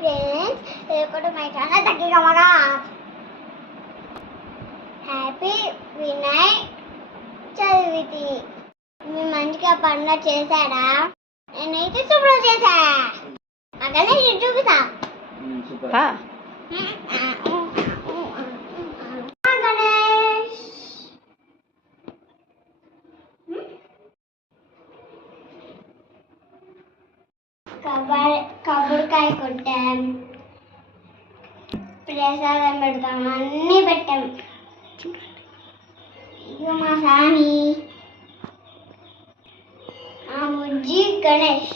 Friends, welcome to my channel తగ్గి గమగా. Happy Vinayak Chavithi. మీ మంచిగా పండుగ చేశాడా? నేనైతే సూపర్ చేశా. అక్కడే చూపిస్తా. గణేష్ కబుర్కాయ కొట్టాం, ప్రసాదం పెడతాం, అన్నీ పెట్టాం. ఇక మా సామి ఆ ముజ్జి గణేష్